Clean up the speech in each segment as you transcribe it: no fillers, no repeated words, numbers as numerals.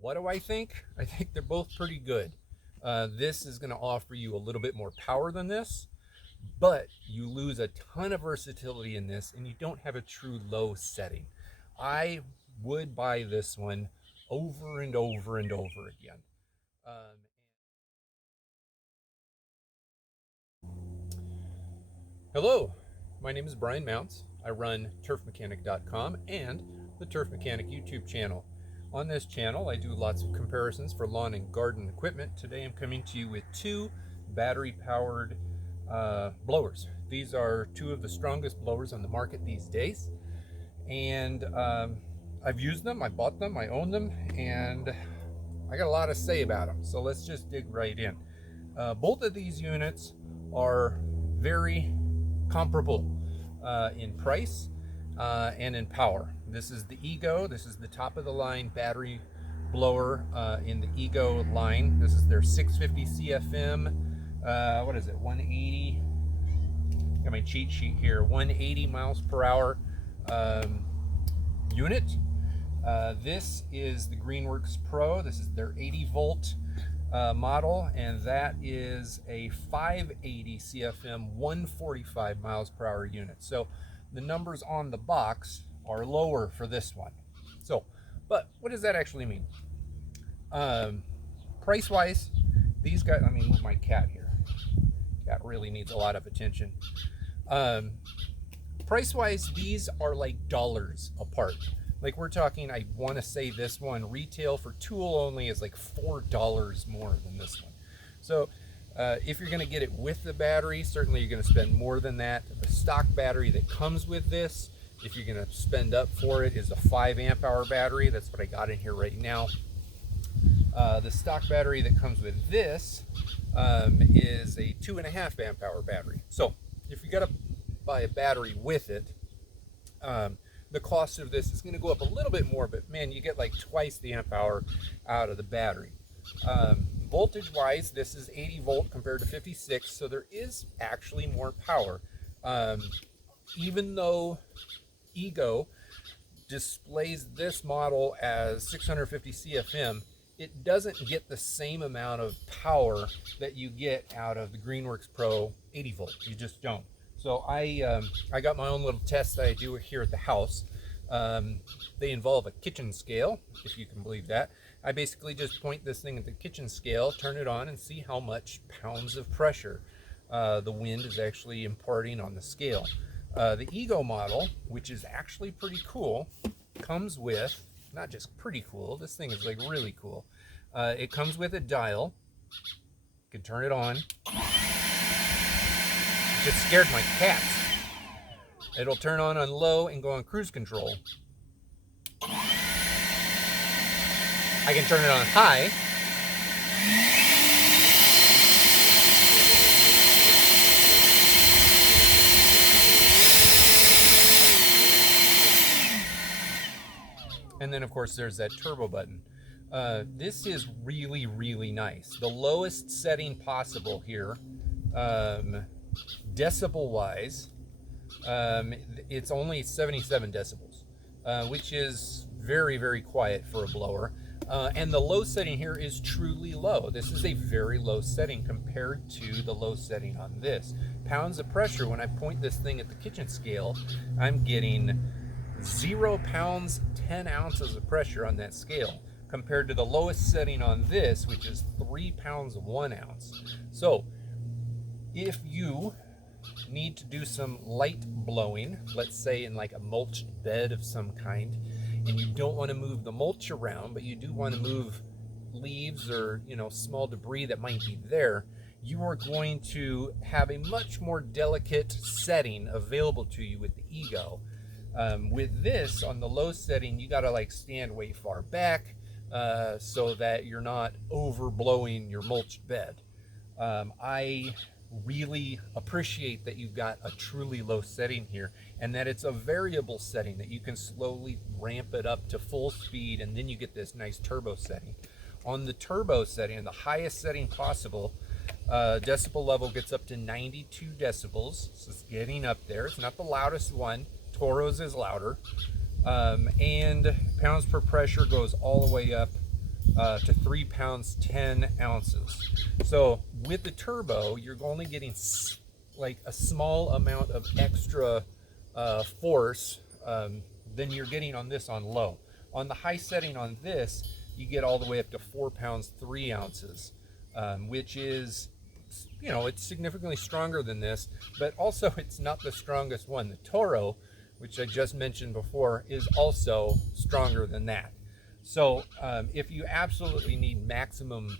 What do I think? I think they're both pretty good. This is going to offer you a little bit more power than this, but you lose a ton of versatility in this and you don't have a true low setting. I would buy this one over and over and over again. Um, Hello, my name is Brian Mounts. I run turfmechanic.com and the Turf Mechanic YouTube channel. On this channel, I do lots of comparisons for lawn and garden equipment. Today I'm coming to you with two battery-powered blowers. These are two of the strongest blowers on the market these days. And I've used them, I bought them, I own them, and I got a lot to say about them. So let's just dig right in. Both of these units are very comparable in price and in power. This is the Ego. This is the top of the line battery blower in the Ego line. This is their 650 CFM. What is it? 180. Got my cheat sheet here. 180 miles per hour unit. This is the Greenworks Pro. This is their 80 volt model, and that is a 580 CFM 145 miles per hour unit. So the numbers on the box are lower for this one. So, but what does that actually mean? Price wise, these guys, let me move my cat here. Cat really needs a lot of attention. Price wise, these are like dollars apart. Like we're talking, I want to say this one retail for tool only is like $4 more than this one. So if you're going to get it with the battery, certainly you're going to spend more than that. The stock battery that comes with this, if you're going to spend up for it, is a 5 amp hour battery. That's what I got in here right now. The stock battery that comes with this is a 2.5 amp hour battery. So if you got to buy a battery with it, the cost of this is going to go up a little bit more, but man, you get like twice the amp hour out of the battery. Voltage wise, this is 80 volt compared to 56, so there is actually more power. Even though Ego displays this model as 650 CFM, it doesn't get the same amount of power that you get out of the Greenworks Pro 80 volt. You just don't. So I got my own little tests that I do here at the house. They involve a kitchen scale, if you can believe that. I basically just point this thing at the kitchen scale, turn it on, and see how much pounds of pressure the wind is actually imparting on the scale. The Ego model, which is actually pretty cool, comes with, not just pretty cool, this thing is like really cool. It comes with a dial. You can turn it on. Just scared my cats. It'll turn on low and go on cruise control. I can turn it on high. And then of course there's that turbo button. This is really, really nice. The lowest setting possible here, decibel wise, it's only 77 decibels, which is very, very quiet for a blower. And the low setting here is truly low. This is a very low setting compared to the low setting on this. Pounds of pressure, when I point this thing at the kitchen scale, I'm getting 0 pounds, 10 ounces of pressure on that scale, compared to the lowest setting on this, which is 3 pounds, 1 ounce. So if you need to do some light blowing, let's say in like a mulched bed of some kind, and you don't want to move the mulch around, but you do want to move leaves or small debris that might be there, you are going to have a much more delicate setting available to you with the Ego. With this on the low setting, you got to like stand way far back so that you're not overblowing your mulched bed. I really appreciate that you've got a truly low setting here, and that it's a variable setting that you can slowly ramp it up to full speed, and then you get this nice turbo setting. On the turbo setting, the highest setting possible, decibel level gets up to 92 decibels, so it's getting up there. It's not the loudest one. Toro's is louder. And pounds per pressure goes all the way up to 3 pounds 10 ounces. So with the turbo, you're only getting like a small amount of extra force than you're getting on this on low. On the high setting on this, you get all the way up to 4 pounds 3 ounces, which is, you know, it's significantly stronger than this, but also it's not the strongest one. The Toro, which I just mentioned before, is also stronger than that. So if you absolutely need maximum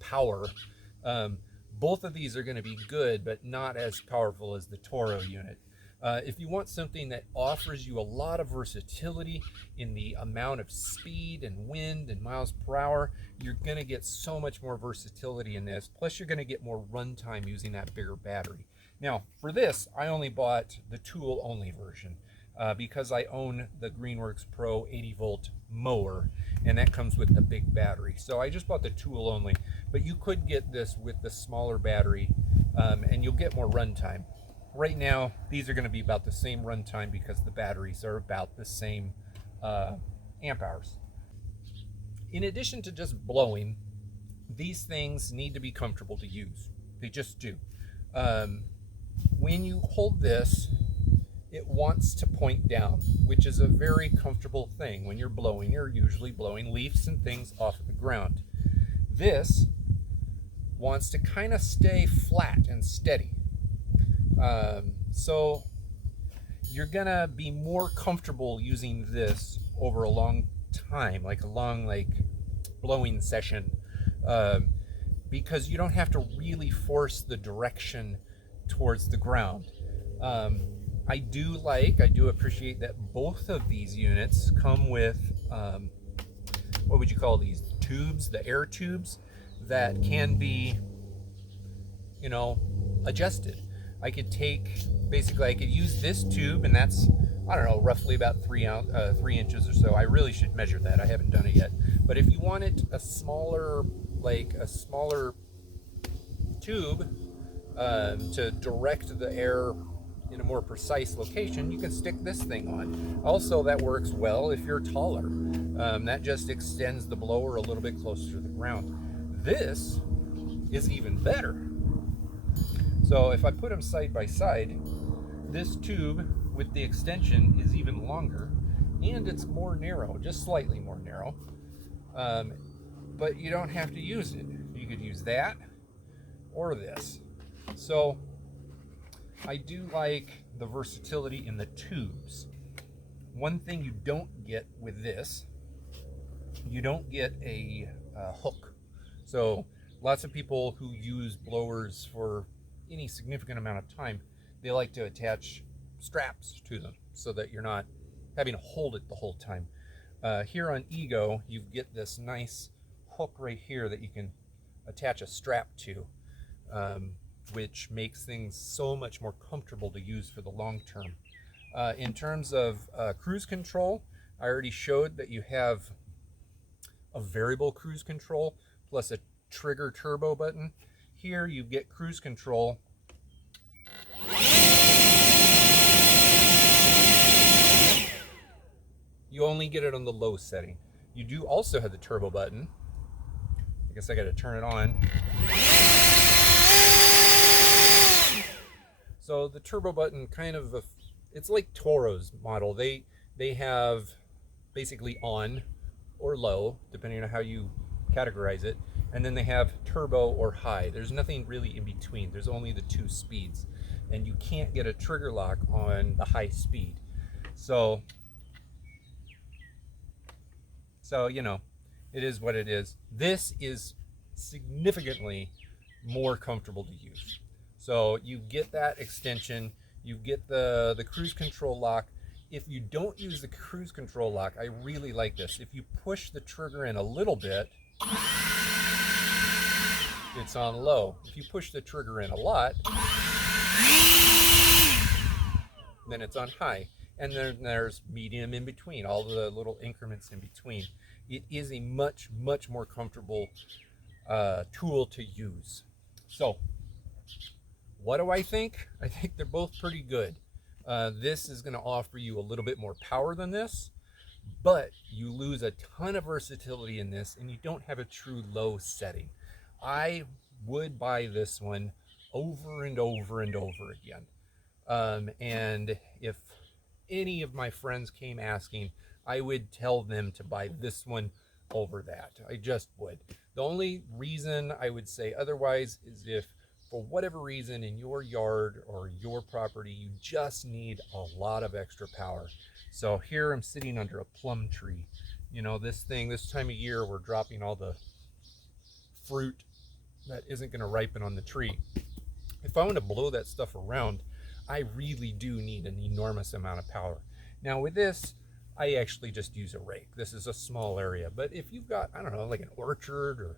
power, both of these are going to be good, but not as powerful as the Toro unit. If you want something that offers you a lot of versatility in the amount of speed and wind and miles per hour, you're going to get so much more versatility in this. Plus, you're going to get more runtime using that bigger battery. Now, for this, I only bought the tool-only version because I own the Greenworks Pro 80-volt mower, and that comes with the big battery. So I just bought the tool-only, but you could get this with the smaller battery, and you'll get more runtime. Right now, these are going to be about the same runtime because the batteries are about the same amp hours. In addition to just blowing, these things need to be comfortable to use. They just do. When you hold this, it wants to point down, which is a very comfortable thing. When you're blowing, you're usually blowing leaves and things off of the ground. This wants to kind of stay flat and steady. So you're gonna be more comfortable using this over a long time, like a long blowing session, because you don't have to really force the direction towards the ground. I do appreciate that both of these units come with what would you call these tubes, the air tubes that can be, you know, adjusted. I could use this tube, and that's, I don't know, roughly about 3 inches or so. I really should measure that. I haven't done it yet. But if you wanted a smaller tube to direct the air in a more precise location, you can stick this thing on. Also, that works well if you're taller. That just extends the blower a little bit closer to the ground. This is even better. So if I put them side by side, this tube with the extension is even longer, and it's more narrow, just slightly more narrow. But you don't have to use it. You could use that or this. So I do like the versatility in the tubes. One thing you don't get with this, you don't get a hook. So lots of people who use blowers for any significant amount of time, they like to attach straps to them so that you're not having to hold it the whole time. Here on Ego, you get this nice hook right here that you can attach a strap to, which makes things so much more comfortable to use for the long term. In terms of cruise control, I already showed that you have a variable cruise control plus a trigger turbo button. Here you get cruise control. You only get it on the low setting. You do also have the turbo button. I guess I got to turn it on. So the turbo button it's like Toro's model. They have basically on or low, depending on how you categorize it. And then they have turbo or high. There's nothing really in between. There's only the two speeds. And you can't get a trigger lock on the high speed. So you know, it is what it is. This is significantly more comfortable to use. So you get that extension, you get the cruise control lock. If you don't use the cruise control lock, I really like this. If you push the trigger in a little bit, it's on low. If you push the trigger in a lot, then it's on high. And then there's medium in between, all the little increments in between. It is a much, much more comfortable tool to use. So, what do I think? I think they're both pretty good. This is going to offer you a little bit more power than this. but you lose a ton of versatility in this and you don't have a true low setting. I would buy this one over and over and over again. And if any of my friends came asking, I would tell them to buy this one over that. I just would. The only reason I would say otherwise is if for whatever reason in your yard or your property you just need a lot of extra power. So here I'm sitting under a plum tree. You know, this time of year we're dropping all the fruit that isn't going to ripen on the tree. If I want to blow that stuff around, I really do need an enormous amount of power. Now with this, I actually just use a rake. This is a small area, but if you've got, I don't know, like an orchard, or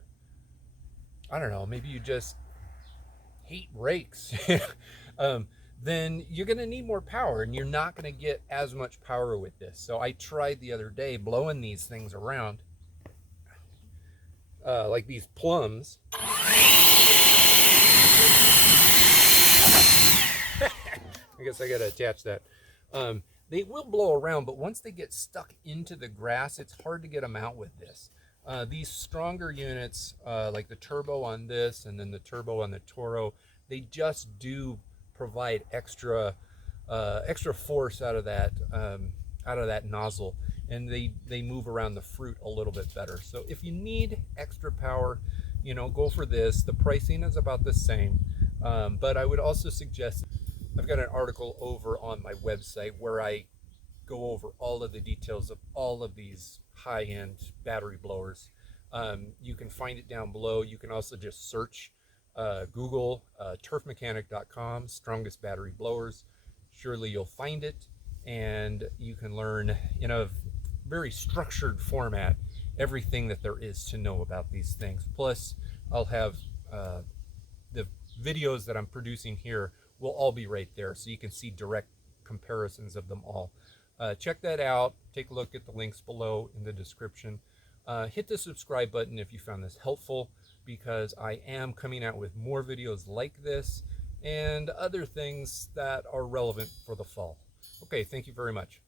I don't know, maybe you just hate rakes, then you're going to need more power, and you're not going to get as much power with this. So I tried the other day blowing these things around, like these plums. I guess I got to attach that. They will blow around, but once they get stuck into the grass, it's hard to get them out with this. These stronger units, like the turbo on this and then the turbo on the Toro, they just do provide extra force out of that nozzle, and they move around the fruit a little bit better. So if you need extra power, you know, go for this. The pricing is about the same, but I would also suggest, I've got an article over on my website where I go over all of the details of all of these high-end battery blowers. You can find it down below. You can also just search Google turfmechanic.com strongest battery blowers. Surely you'll find it, and you can learn in a very structured format everything that there is to know about these things. Plus I'll have the videos that I'm producing here will all be right there, so you can see direct comparisons of them all. Check that out. Take a look at the links below in the description. Hit the subscribe button if you found this helpful, because I am coming out with more videos like this and other things that are relevant for the fall. Okay, thank you very much.